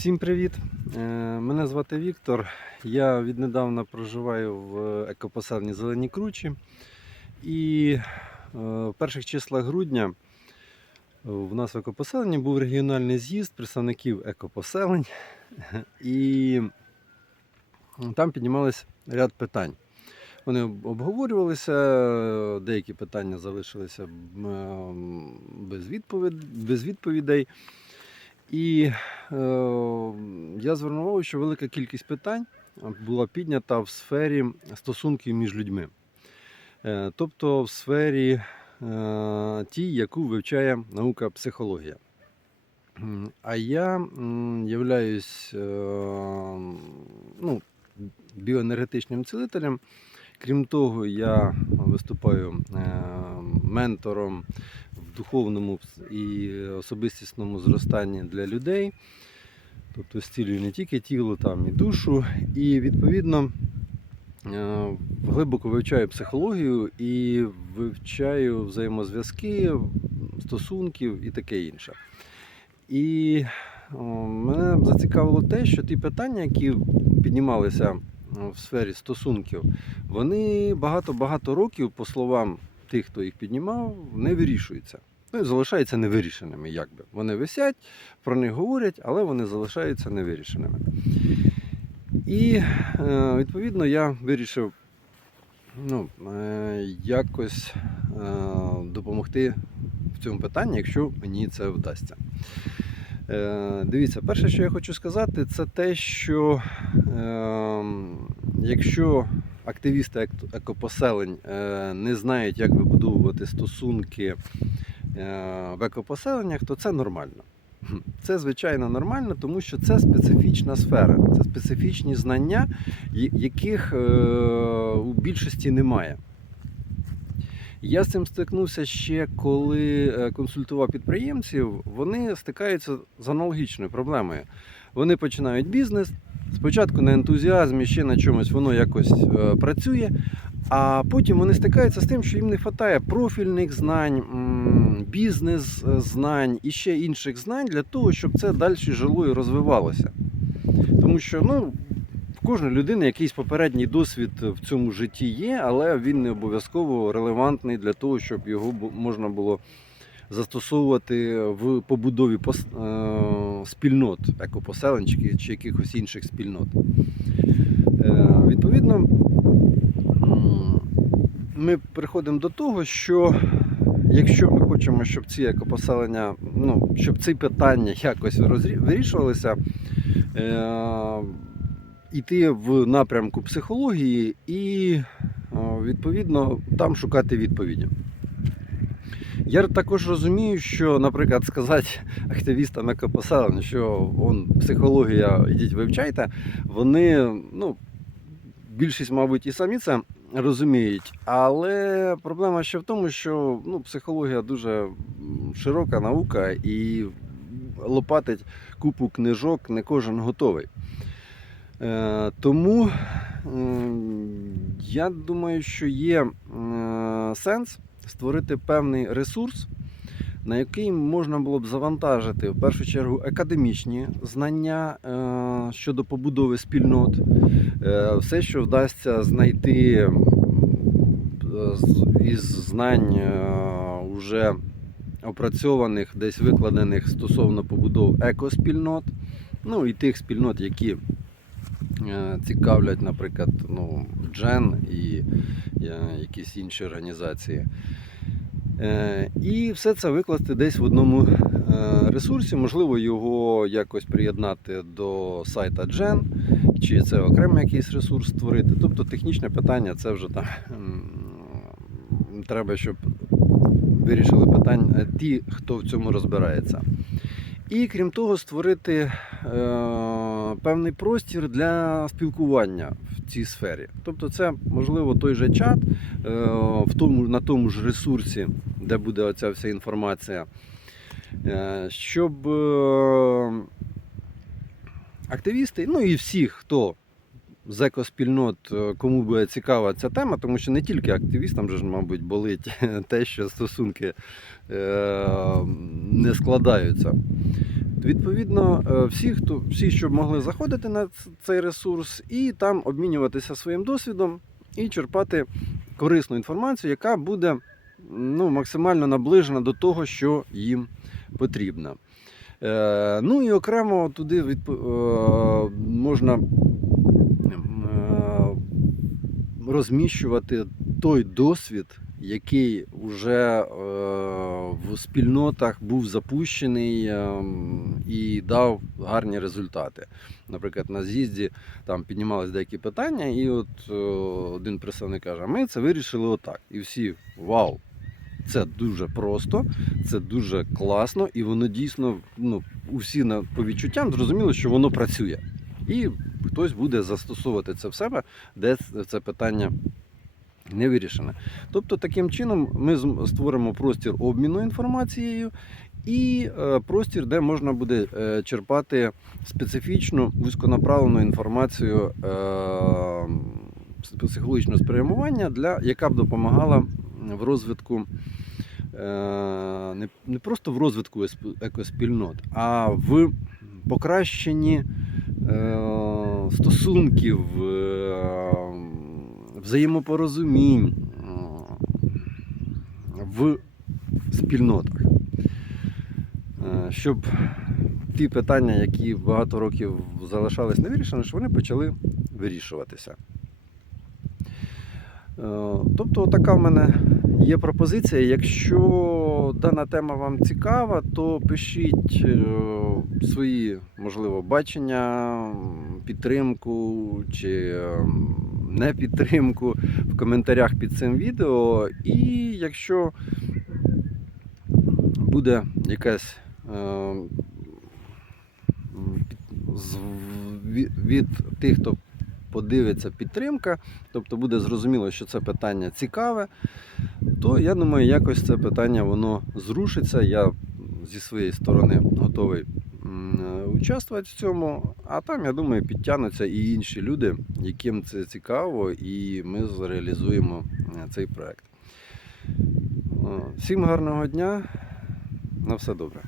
Всім привіт! Е, Мене звати Віктор. Я віднедавна проживаю в екопоселенні Зелені Кручі. І е, в перших числах грудня в нас в екопоселенні був регіональний з'їзд представників екопоселень. І там піднімались ряд питань. Вони обговорювалися, деякі питання залишилися відповідь, без відповідей. І е, я звернув увагу, що велика кількість питань була піднята в сфері стосунків між людьми. Е, тобто в сфері е, тій, яку вивчає наука психологія. А я являюсь е, ну, біоенергетичним цілителем. Крім того, я виступаю е, ментором духовному і особистісному зростанні для людей. Тобто зцілюю не тільки тіло, там і душу. І відповідно е, глибоко вивчаю психологію і вивчаю взаємозв'язки, стосунків і таке інше. І мене зацікавило те, що ті питання, які піднімалися в сфері стосунків, вони багато-багато років, по словам тих, хто їх піднімав, не вирішуються. Ну і залишаються невирішеними, якби. Вони висять, про них говорять, але вони залишаються невирішеними. І е, відповідно я вирішив ну, е, якось е, допомогти в цьому питанні, якщо мені це вдасться. Дивіться, перше, що я хочу сказати, це те, що е, якщо активісти ек- екопоселень не знають, як вибудовувати стосунки в екопоселеннях, то це нормально. Це звичайно нормально, тому що це специфічна сфера, це специфічні знання, яких е, у більшості немає. Я з цим стикнувся ще коли е, консультував підприємців. Вони стикаються з аналогічною проблемою. Вони починають бізнес. Спочатку на ентузіазмі, ще на чомусь воно якось е, працює, а потім вони стикаються з тим, що їм не вистачає профільних знань, бізнес-знань і ще інших знань для того, щоб це далі жило і розвивалося. Тому що ну, в кожної людини якийсь попередній досвід в цьому житті є, але він не обов'язково релевантний для того, щоб його можна було застосовувати в побудові е, спільнот, екопоселень чи, якихось інших спільнот. Е, відповідно, ми приходимо до того, що якщо ми хочемо, щоб ці екопоселення, ну, щоб ці питання якось вирішувалися, е, йти в напрямку психології і е, відповідно там шукати відповіді. Я також розумію, що, наприклад, сказати активістам екопоселень, що он, психологія, ідіть вивчайте, вони, ну, більшість, мабуть, і самі це розуміють. Але проблема ще в тому, що ну, психологія дуже широка наука і лопатить купу книжок не кожен готовий. Е, тому м, я думаю, що є е, сенс створити певний ресурс, на який можна було б завантажити в першу чергу академічні знання е, щодо побудови спільнот, Е, все, що вдасться знайти із знань е, уже опрацьованих, десь викладених стосовно побудов екоспільнот, ну і тих спільнот, які е, цікавлять, наприклад, ну, Джен і е, якісь інші організації. Е, І все це викласти десь в одному е, ресурсі, можливо, його якось приєднати до сайта Gen, чи це окремий якийсь ресурс створити. Тобто технічне питання це вже там треба, щоб вирішили питання ті, хто в цьому розбирається. І крім того, створити е, певний простір для спілкування в цій сфері. Тобто, це можливо той же чат е, в тому, на тому ж ресурсі, де буде оця вся інформація, е, щоб е, активісти, ну і всі, хто з екоспільнот, кому буде цікава ця тема, тому що не тільки активістам же мабуть, болить те, що стосунки не складаються. Відповідно, е, всі, хто всі, щоб могли заходити на цей ресурс і там обмінюватися своїм досвідом і черпати корисну інформацію, яка буде ну, максимально наближена до того, що їм потрібно. Е, ну і окремо туди відп... е, можна розміщувати той досвід, який вже е, в спільнотах був запущений е, і дав гарні результати. Наприклад, на з'їзді там піднімались деякі питання, і от е, один представник каже: ми це вирішили отак. І всі вау! Це дуже просто, це дуже класно, і воно дійсно ну, усі на, по відчуттям зрозуміло, що воно працює. І хтось буде застосовувати це в себе, де це питання не вирішене. Тобто, таким чином ми створимо простір обміну інформацією і е, простір, де можна буде е, черпати специфічну вузьконаправлену інформацію е, психологічного спрямування, для, яка б допомагала в розвитку. Не, просто в розвитку екоспільнот, а в покращенні стосунків, взаємопорозумінь е, в спільнотах. Е, Щоб ті питання, які багато років залишались невирішеними, щоб вони почали вирішуватися. Е, Тобто, така в мене є пропозиція. Якщо дана тема вам цікава, то пишіть свої, можливо, бачення, підтримку чи ем, не підтримку в коментарях під цим відео. І якщо буде якась е, від, тих, хто подивиться підтримка, тобто буде зрозуміло, що це питання цікаве, то я думаю, якось це питання воно зрушиться. Я зі своєї сторони готовий участвувати в цьому. А там, я думаю, підтягнуться і інші люди, яким це цікаво, і ми зреалізуємо е, цей проект. Всім гарного дня, на все добре.